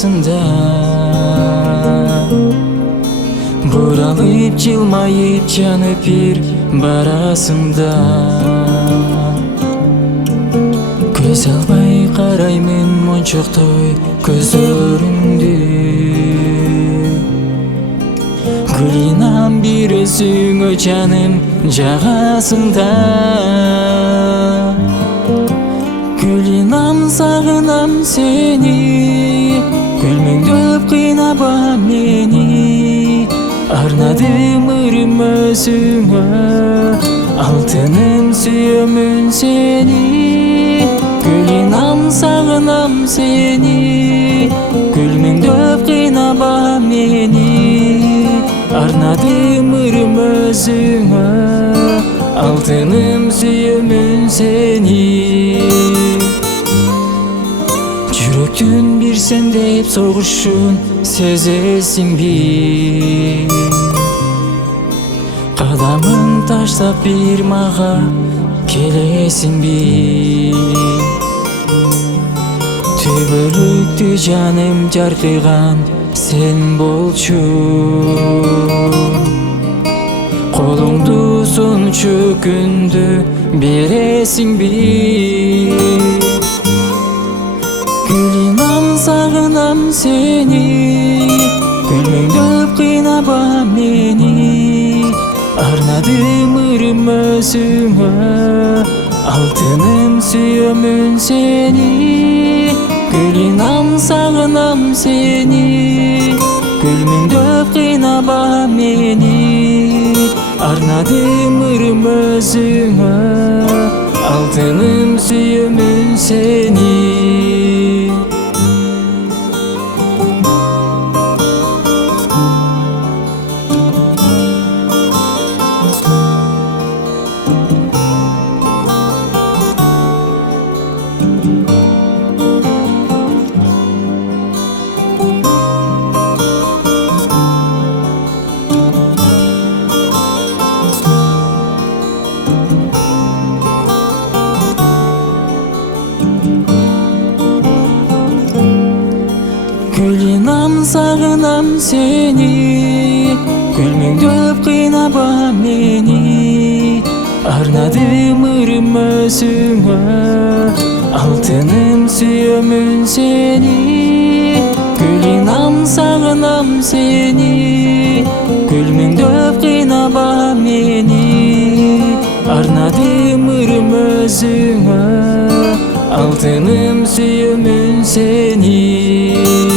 арасында буралып жылмайып жанып бир барасында көз албай караймын мончоктой көзөрүңдү гүлинам бир өзүңө жаным жагасыңда гүлинам сагынам сени күлмөңдөп кыйнаба мени арнадым ырым өзүңө алтыным сүйөмүн сени гүлинам сагынам сени күлмөңдөп кыйнаба мени арнадым ырым өзүңө алтыным сүйөмүн сени жүрөктүн бир сен деп согушун сезесиңби кадамың таштап бир мага келесиңби түбөлүктү жаным жаркыган сен болчу колуңду сончу күндү бересиңби гүлинам сагынам сени күлмөңдөп кыйнаба мени арнадым ырым өзүңө алтыным сүйөмүн сени гүлинам сагынам сени күлмөңдөп кыйнаба мени арнадым ырым өзүңө алтыным сүйөмүн сени гүлинам сагынам сени күлмөңдөп кыйнаба мени арнадым ырым өзүңө алтыным сүйөмүн сени гүлинам сагынам сени күлмөңдөп кыйнаба мени арнадым ырым өзүңө алтыным сүйөмүн сени